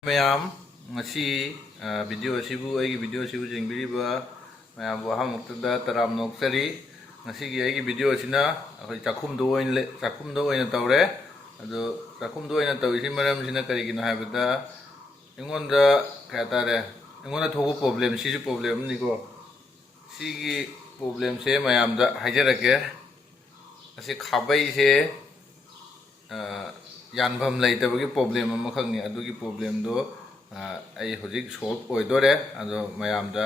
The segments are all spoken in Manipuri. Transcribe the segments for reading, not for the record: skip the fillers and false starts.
ꯃꯌꯥꯝ ꯉꯁꯤ ꯚꯤꯗꯤꯑꯣ ꯑꯁꯤꯕꯨ ꯑꯩꯒꯤ ꯚꯤꯗꯤꯑꯣ ꯑꯁꯤꯕꯨ ꯌꯦꯡꯕꯤꯔꯤꯕ ꯃꯌꯥꯝꯕꯨ ꯑꯍꯥꯟꯕꯃꯛꯇꯗ ꯇꯔꯥꯝ ꯅꯣꯛꯆꯔꯤ. ꯉꯁꯤꯒꯤ ꯑꯩꯒꯤ ꯚꯤꯗꯤꯑꯣ ꯑꯁꯤꯅ ꯑꯩꯈꯣꯏ ꯆꯥꯛꯈꯨꯝꯗ ꯑꯣꯏꯅ ꯇꯧꯔꯦ. ꯑꯗꯣ ꯆꯥꯛꯈꯨꯝꯗ ꯑꯣꯏꯅ ꯇꯧꯔꯤꯁꯤ ꯃꯔꯝꯁꯤꯅ ꯀꯔꯤꯒꯤꯅꯣ ꯍꯥꯏꯕꯗ ꯑꯩꯉꯣꯟꯗ ꯀꯩ ꯍꯥꯏꯇꯥꯔꯦ ꯑꯩꯉꯣꯟꯗ ꯊꯣꯛꯄ ꯄ꯭ꯔꯣꯕ꯭ꯂꯦꯝ ꯁꯤꯁꯨ ꯄ꯭ꯔꯣꯕ꯭ꯂꯦꯝ ꯑꯃꯅꯤꯀꯣ. ꯁꯤꯒꯤ ꯄ꯭ꯔꯣꯕ꯭ꯂꯦꯝꯁꯦ ꯃꯌꯥꯝꯗ ꯍꯥꯏꯖꯔꯛꯀꯦ. ꯑꯁꯤ ꯈꯥꯕꯩꯁꯦ ꯌꯥꯟꯐꯝ ꯂꯩꯇꯕꯒꯤ ꯄ꯭ꯔꯣꯕ꯭ꯂꯦꯝ ꯑꯃꯈꯛꯅꯤ. ꯑꯗꯨꯒꯤ ꯄ꯭ꯔꯣꯕ꯭ꯂꯦꯝꯗꯣ ꯑꯩ ꯍꯧꯖꯤꯛ ꯁꯣꯜꯕ ꯑꯣꯏꯗꯣꯔꯦ. ꯑꯗꯣ ꯃꯌꯥꯝꯗ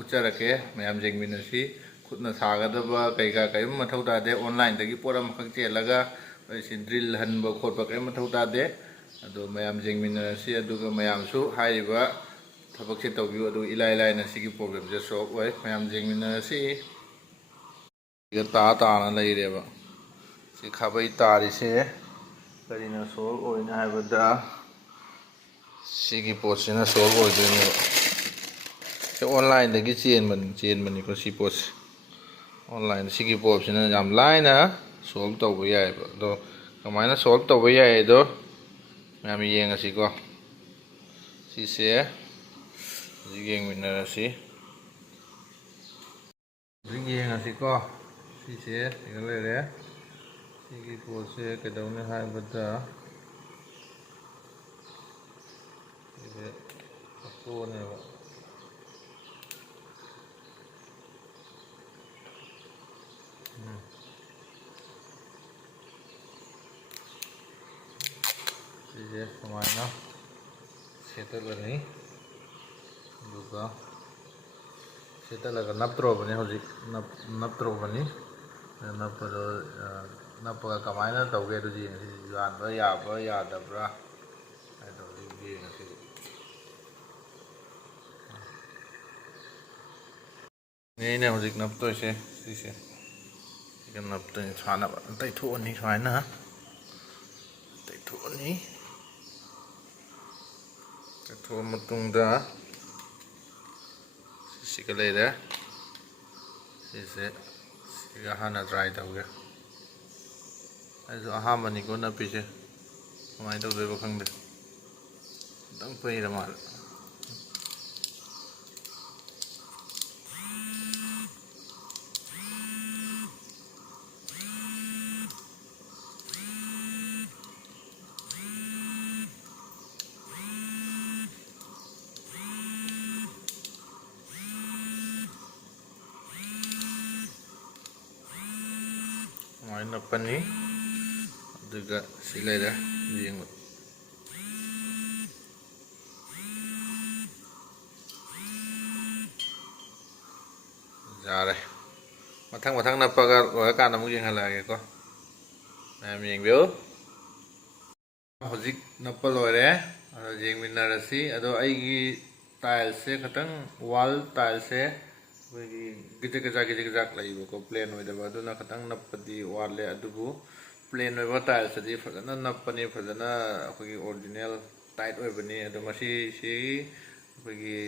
ꯎꯠꯆꯔꯛꯀꯦ, ꯃꯌꯥꯝ ꯌꯦꯡꯃꯤꯟꯅꯁꯤ. ꯈꯨꯠꯅ ꯁꯥꯒꯗꯕ ꯀꯔꯤꯝ ꯃꯊꯧ ꯇꯥꯗꯦ. ꯑꯣꯟꯂꯥꯏꯟꯗꯒꯤ ꯄꯣꯠ ꯑꯃꯈꯛ ꯆꯦꯜꯂꯒ ꯑꯩꯁꯤ ꯗ꯭ꯔꯤꯜ ꯍꯟꯕ ꯈꯣꯠꯄ ꯀꯔꯤꯝ ꯃꯊꯧ ꯇꯥꯗꯦ. ꯑꯗꯣ ꯃꯌꯥꯝ ꯌꯦꯡꯃꯤꯟꯅꯔꯁꯤ. ꯑꯗꯨꯒ ꯃꯌꯥꯝꯁꯨ ꯍꯥꯏꯔꯤꯕ ꯊꯕꯛꯁꯦ ꯇꯧꯕꯤꯌꯨ. ꯑꯗꯨꯒ ꯏꯂꯥꯏ ꯂꯥꯏꯅ ꯁꯤꯒꯤ ꯄ꯭ꯔꯣꯕ꯭ꯂꯦꯝꯁꯦ ꯁꯣꯜꯕ ꯑꯣꯏ. ꯃꯌꯥꯝ ꯌꯦꯡꯃꯤꯟꯅꯔꯁꯤ. ꯇꯥꯅ ꯂꯩꯔꯦꯕ. ꯁꯤ ꯈꯥꯕꯩ ꯇꯥꯔꯤꯁꯦ ꯀꯔꯤꯅ ꯁꯣꯜꯕ ꯑꯣꯏꯅꯤ ꯍꯥꯏꯕꯗ ꯁꯤꯒꯤ ꯄꯣꯠꯁꯤꯅ ꯁꯣꯜꯕ ꯑꯣꯏꯗꯣꯏꯅꯦꯕ. ꯁꯤ ꯑꯣꯟꯂꯥꯏꯟꯗꯒꯤ ꯆꯦꯟꯕꯅꯤꯀꯣ ꯁꯤ ꯄꯣꯠꯁꯦ. ꯑꯣꯟꯂꯥꯏꯟ ꯁꯤꯒꯤ ꯄꯣꯠꯁꯤꯅ ꯌꯥꯝ ꯂꯥꯏꯅ ꯁꯣꯜꯕ ꯇꯧꯕ ꯌꯥꯏꯑꯕ. ꯑꯗꯣ ꯀꯃꯥꯏꯅ ꯁꯣꯜꯕ ꯇꯧꯕ ꯌꯥꯏ ꯑꯗꯣ ꯃꯌꯥꯝ ꯌꯦꯡꯉꯁꯤꯀꯣ. ꯁꯤꯁꯦ ꯍꯧꯖꯤꯛ ꯌꯦꯡꯃꯤꯟꯅꯔꯁꯤ. ꯍꯧꯖꯤꯛ ꯌꯦꯡꯉꯁꯤꯀꯣ. ꯁꯤꯁꯦ ꯁꯤꯒ ꯂꯩꯔꯦ. ꯁꯤꯒꯤ ꯄꯣꯠꯁꯦ ꯀꯩꯗꯧꯅꯤ ꯍꯥꯏꯕꯗ ꯁꯤꯁꯦ ꯐꯣꯇꯣꯅꯦꯕ. ꯁꯤꯁꯦ ꯁꯨꯃꯥꯏꯅ ꯁꯦꯠꯇꯠꯂꯅꯤ. ꯑꯗꯨꯒ ꯁꯦꯠꯇꯠꯂꯒ ꯅꯞꯇ꯭ꯔꯣꯕꯅꯤ. ꯍꯧꯖꯤꯛ ꯅꯞꯇ꯭ꯔꯣꯕꯅꯤ. ꯅꯞꯄꯗꯣ ꯅꯞꯄꯒ ꯀꯃꯥꯏꯅ ꯇꯧꯒꯦ ꯑꯗꯨꯗꯤ ꯌꯦꯡꯉꯁꯤ. ꯌꯥꯟꯕ ꯌꯥꯕ꯭ꯔꯥ ꯌꯥꯗꯕ꯭ꯔꯥ ꯍꯥꯏꯗꯣ ꯍꯧꯖꯤꯛ ꯌꯦꯡꯉꯁꯤ. ꯑꯩꯅ ꯍꯧꯖꯤꯛ ꯅꯞꯇꯣꯏꯁꯦ ꯁꯤꯁꯦ. ꯁꯤꯒ ꯅꯞꯇꯣꯏꯅꯤ. ꯁꯥꯟꯅꯕ ꯇꯩꯊꯣꯛꯑꯅꯤ. ꯁꯨꯃꯥꯏꯅ ꯇꯩꯊꯣꯛꯑꯅꯤ. ꯇꯩꯊꯣꯛꯑ ꯃꯇꯨꯡꯗ ꯁꯤꯒ ꯂꯩꯔꯦ. ꯁꯤꯒ ꯍꯥꯟꯅ ꯇ꯭ꯔꯥꯏ ꯇꯧꯒꯦ. ꯑꯩꯁꯨ ꯑꯍꯥꯟꯕꯅꯤꯀꯣ ꯅꯞꯄꯤꯁꯦ. ꯀꯃꯥꯏꯅ ꯇꯧꯗꯣꯏꯕ ꯈꯪꯗꯦ. ꯈꯤꯇꯪ ꯄꯩꯔ ꯃꯥꯜꯂꯦ. ꯁꯨꯃꯥꯏꯅ ꯅꯞꯄꯅꯤ. ꯑꯗꯨꯒ ꯁꯤ ꯂꯩꯔꯦ. ꯌꯦꯡꯕ ꯌꯥꯔꯦ. ꯃꯊꯪ ꯅꯞꯄꯒ ꯂꯣꯏꯔꯀꯥꯟꯗ ꯑꯃꯨꯛ ꯌꯦꯡꯍꯜꯂꯛꯑꯒꯦꯀꯣ. ꯃꯌꯥꯝ ꯌꯦꯡꯕꯤꯌꯨ. ꯍꯧꯖꯤꯛ ꯅꯞꯄ ꯂꯣꯏꯔꯦ. ꯑꯗꯣ ꯌꯦꯡꯃꯤꯟꯅꯔꯁꯤ. ꯑꯗꯣ ꯑꯩꯒꯤ ꯇꯥꯏꯜꯁꯦ ꯈꯤꯇꯪ ꯋꯥꯜ ꯇꯥꯏꯜꯁꯦ ꯑꯩꯈꯣꯏꯒꯤ ꯒꯤꯖꯤꯛ ꯒꯖꯥꯛ ꯂꯩꯕꯀꯣ, ꯄ꯭ꯂꯦꯟ ꯑꯣꯏꯗꯕ. ꯑꯗꯨꯅ ꯈꯤꯇꯪ ꯅꯞꯄꯗꯤ ꯋꯥꯠꯂꯦ. ꯑꯗꯨꯕꯨ ꯄ꯭ꯂꯦꯟ ꯑꯣꯏꯕ ꯇꯥꯏꯜꯁꯇꯗꯤ ꯐꯖꯅ ꯅꯞꯄꯅꯤ. ꯐꯖꯅ ꯑꯩꯈꯣꯏꯒꯤ ꯑꯣꯔꯤꯖꯤꯅꯦꯜ ꯇꯥꯏꯠ ꯑꯣꯏꯕꯅꯤ. ꯑꯗꯣ ꯃꯁꯤꯁꯤ ꯑꯩꯈꯣꯏꯒꯤ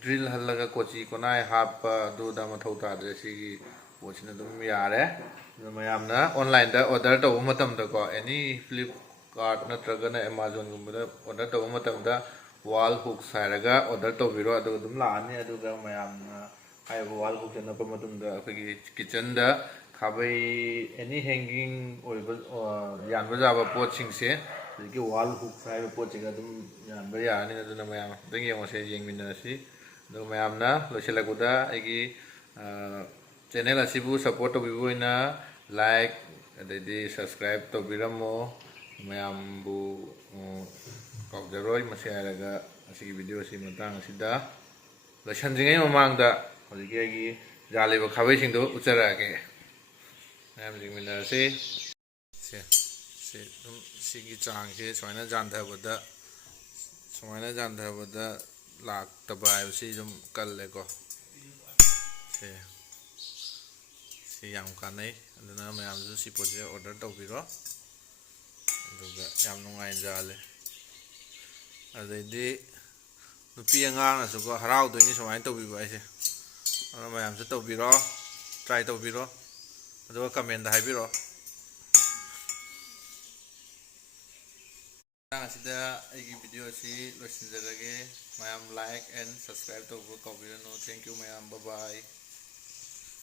ꯗ꯭ꯔꯤꯜ ꯍꯜꯂꯒ ꯀꯣꯆꯤ ꯀꯣꯅꯥꯏ ꯍꯥꯞꯄ ꯑꯗꯨꯗ ꯃꯊꯧ ꯇꯥꯗ꯭ꯔꯦ. ꯁꯤꯒꯤ ꯄꯣꯠꯁꯤꯅ ꯑꯗꯨꯝ ꯌꯥꯔꯦ. ꯑꯗꯣ ꯃꯌꯥꯝꯅ ꯑꯣꯟꯂꯥꯏꯟꯗ ꯑꯣꯔꯗꯔ ꯇꯧꯕ ꯃꯇꯝꯗꯀꯣ, ꯑꯦꯅꯤ ꯐ꯭ꯂꯤꯞꯀꯥꯔꯠ ꯅꯠꯇ꯭ꯔꯒꯅ ꯑꯦꯃꯥꯖꯣꯟꯒꯨꯝꯕꯗ ꯑꯣꯔꯗꯔ ꯇꯧꯕ ꯃꯇꯝꯗ ꯋꯥꯜ ꯍꯨꯛꯁ ꯍꯥꯏꯔꯒ ꯑꯣꯔꯗꯔ ꯇꯧꯕꯤꯔꯣ. ꯑꯗꯨꯒ ꯑꯗꯨꯝ ꯂꯥꯛꯑꯅꯤ. ꯑꯗꯨꯒ ꯃꯌꯥꯝꯅ ꯍꯥꯏꯔꯤꯕ ꯋꯥꯜ ꯍꯨꯛꯁꯦ ꯅꯞꯄ ꯃꯇꯨꯡꯗ ꯑꯩꯈꯣꯏꯒꯤ ꯀꯤꯠꯆꯟꯗ ꯈꯥꯕꯩ ꯑꯦꯅꯤ ꯍꯦꯡꯒꯤꯡ ꯑꯣꯏꯕ ꯌꯥꯟꯕ ꯌꯥꯕ ꯄꯣꯠꯁꯤꯡꯁꯦ ꯍꯧꯖꯤꯛꯀꯤ ꯋꯥꯜ ꯍꯨꯛꯁ ꯍꯥꯏꯔꯤꯕ ꯄꯣꯠꯁꯤꯡ ꯑꯗꯨꯝ ꯌꯥꯟꯕ ꯌꯥꯔꯅꯤ. ꯑꯗꯨꯅ ꯃꯌꯥꯝ ꯑꯃꯨꯛꯇꯪ ꯌꯦꯡꯃꯤꯟꯅꯔꯁꯤ. ꯑꯗꯨꯒ ꯃꯌꯥꯝꯅ ꯂꯣꯏꯁꯤꯜꯂꯛꯄꯗ ꯑꯩꯒꯤ ꯆꯦꯅꯦꯜ ꯑꯁꯤꯕꯨ ꯁꯞꯄꯣꯔꯠ ꯇꯧꯕꯤꯕ ꯑꯣꯏꯅ ꯂꯥꯏꯛ ꯑꯗꯩꯗꯤ ꯁꯕꯁꯀ꯭ꯔꯥꯏꯕ ꯇꯧꯕꯤꯔꯝꯃꯣ. ꯃꯌꯥꯝꯕꯨ ꯀꯥꯎꯖꯔꯣꯏ. ꯃꯁꯤ ꯍꯥꯏꯔꯒ ꯉꯁꯤꯒꯤ ꯚꯤꯗꯤꯑꯣ ꯑꯁꯤ ꯃꯇꯥꯡ ꯑꯁꯤꯗ ꯂꯣꯏꯁꯤꯟꯗ꯭ꯔꯤꯉꯩ ꯃꯃꯥꯡꯗ ꯍꯧꯖꯤꯛꯀꯤ ꯑꯩꯒꯤ ꯌꯥꯜꯂꯤꯕ ꯈꯥꯕꯩꯁꯤꯡꯗꯨ ꯎꯠꯆꯔꯛꯑꯒꯦ. ꯃꯌꯥꯝ ꯌꯦꯡꯃꯤꯟꯅꯔꯁꯤ. ꯑꯗꯨꯝ ꯁꯤꯒꯤ ꯆꯥꯡꯁꯦ ꯁꯨꯃꯥꯏꯅ ꯌꯥꯟꯊꯕꯗ ꯂꯥꯛꯇꯕ ꯍꯥꯏꯕꯁꯤ ꯑꯗꯨꯝ ꯀꯜꯂꯦꯀꯣ. ꯁꯤ ꯌꯥꯝ ꯀꯥꯟꯅꯩ. ꯑꯗꯨꯅ ꯃꯌꯥꯝꯁꯨ ꯁꯤ ꯄꯣꯠꯁꯦ ꯑꯣꯔꯗꯔ ꯇꯧꯕꯤꯔꯣ. ꯑꯗꯨꯒ ꯌꯥꯝ ꯅꯨꯡꯉꯥꯏꯅ ꯌꯥꯜꯂꯦ. ꯑꯗꯩꯗꯤ ꯅꯨꯄꯤ ꯑꯉꯥꯡꯅꯁꯨꯀꯣ ꯍꯔꯥꯎꯗꯣꯏꯅꯤ ꯁꯨꯃꯥꯏꯅ ꯇꯧꯕꯤꯕ ꯍꯥꯏꯁꯦ. ꯑꯗꯨꯅ ꯃꯌꯥꯝꯁꯨ ꯇꯧꯕꯤꯔꯣ. ꯇ꯭ꯔꯥꯏ ꯇꯧꯕꯤꯔꯣ. ꯑꯗꯨꯒ ꯀꯃꯦꯟꯗ ꯍꯥꯏꯕꯤꯔꯣ. ꯑꯁꯤꯗ ꯑꯩꯒꯤ ꯚꯤꯗꯤꯑꯣ ꯑꯁꯤ ꯂꯣꯏꯁꯤꯟꯖꯔꯒꯦ ꯃꯌꯥꯝ ꯂꯥꯏꯛ ꯑꯦꯟ ꯁꯕꯁꯀ꯭ꯔꯥꯏꯕ ꯇꯧꯕ ꯀꯥꯎꯕꯤꯔꯅꯨ ꯊꯦꯡꯛ ꯌꯨ ꯃꯌꯥꯝ ꯕꯥꯏ ꯕꯥꯏ